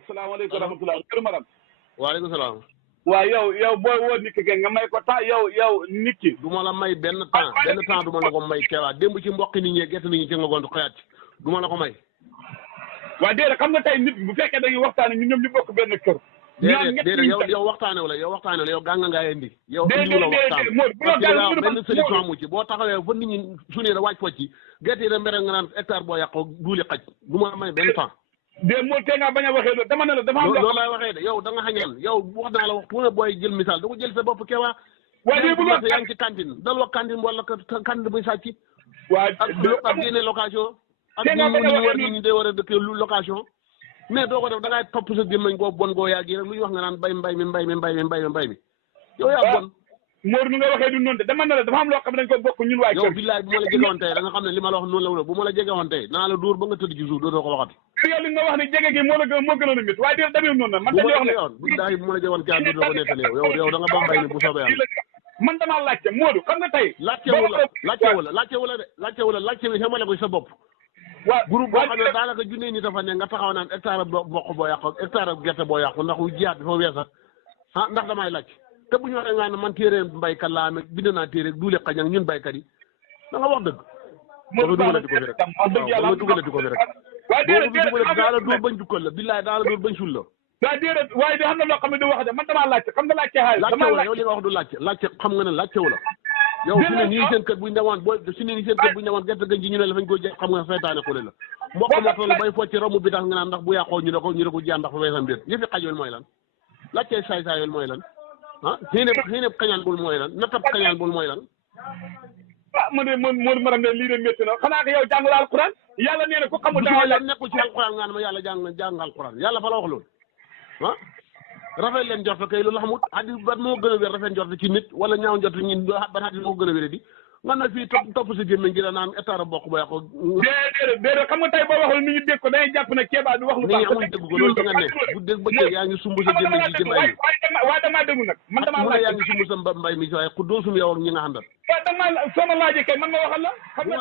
asalaamaaleykum wa rahmatulah kër Maram. waaleykum salaam. waaw yow booy woo nit ki nga may ko temps yow nit ki. du ma la may benn temps du ma la ko may Kéba démb ci mboq nit ñi gerte nit ñi ci nga gont xëyaat ci du ma la ko may. waaw déedéet xam nga tey nit bu fekkee dañuy waxtaane ñun ñoom ñu bokk benn kër. déedéet yow waxtaane wala yow gànga ngaa indi. yow indi la waxtaan parce que benn solution amu ci boo taxawee fa nit ñi suñu la waaj focc ci gerte yi da mbere nga naan hectare boo yàqoo duuli xaj du ma la may benn temps. moo tee ngaa bañ a waxee loolu dama ne la dafa am. loolu laay waxee de yow da nga xañaan yow wax naa la wax mu ne booy jël misaal da ko jël sa bopp Kéba. waaye léegi bu loolu yaa ngi ci cantine dal wax cantine wala cantine buy sàcc. waaw ak génne location. ak ñu war a dëkk location. mais doo ko def da ngay topp sa gémmañ goo bon goo yàgg yi rek lu ñu wax nga naan mbay mi yow yaa bon. Mor mi nga waxee du noonu de dama ne la dafa am loo xam ne dañ ko bokk ñun waay kër. yow billaay bu ma la jegewoon tey da nga xam ne li ma la wax noonu la wula bu ma la jegewoon tey naa la dóor ba nga tëdd ci suuf dootoo ko waxati. yow li nga wax ne jege gi moo gënoon a métti waaye dina demee noonu na man dañuy wax ne billaay bu ma la jegewoon caa dootoo ko nettali yow da nga ba mbay mi bu soobee yàlla. man damaa laajte Modou xam nga tey. laajte bi xamale ko sa bopp. waaw groupe boo xam ne daanaka junne nit dafa ne nga taxaw naan hectare mboq boo yàqu hectare gerte boo yàqu ndax wu jiyaat dafa weesa ndax damay laaj te bu ñu waxee nga ne man téere baykat laa amee bind naa téere duule xañ ak ñun baykat yi da nga wax dëgg. dafa dugalati ko fi rek waaw dugalati ko fi rek. waaye déedéet daa la dóor bañ jukkal la billaay daa la dóor bañ sul la. waaye déedéet waaye de xam na loo xam ne du wax de man damaa laajte xam nga laajte xaalis. laajte wala yow li nga wax du laajte xam nga ne laajte wala. yow su ne nii seen kër bu ñu demoon gerte gën ji ñu ne la fañ ko jeex xam nga saytaane xule la mbokk ma toll bay focc romb bi tax nga naan ndax bu yàqoo ñu ne ko jiyaan ndax fa weesam déet yëfi xaj yoon mooy lan laajte saay yoon mooy lan xiineb kañaan bul mooy lan natab kañaan bul mooy lan man de Modou Maram de lii de métti na xanaa ko yow jàngul alquran yàlla nee na ko xamul da nekkul ci alquran nga ne ma yàlla jàng alquran yàlla fa la wax loolu rafet leen njort kay loolu xamut xadis ban moo gën a wér rafet njort ci nit wala ñaaw njort ñin ban xadis moo gën a wér di nga na fii topp sa gémmiñ gi da naan hectare bokk ba yàqu déedéet xam nga tey boo waxul nit ñi dégg ko dañuy jàpp ne Kéba du wax lu baax amuñ dégg ko loolu da nga ne bu dégg bëccëg yaa ngi sumb sa gémmiñ gi ci mbay mi waaye damaa déglu nag man damaa laaj yaa ngi sumb sa mbay mi si waaye ku doo sum yow ak ñi nga àndal soo ma laajee kay man ma waxal la xam nga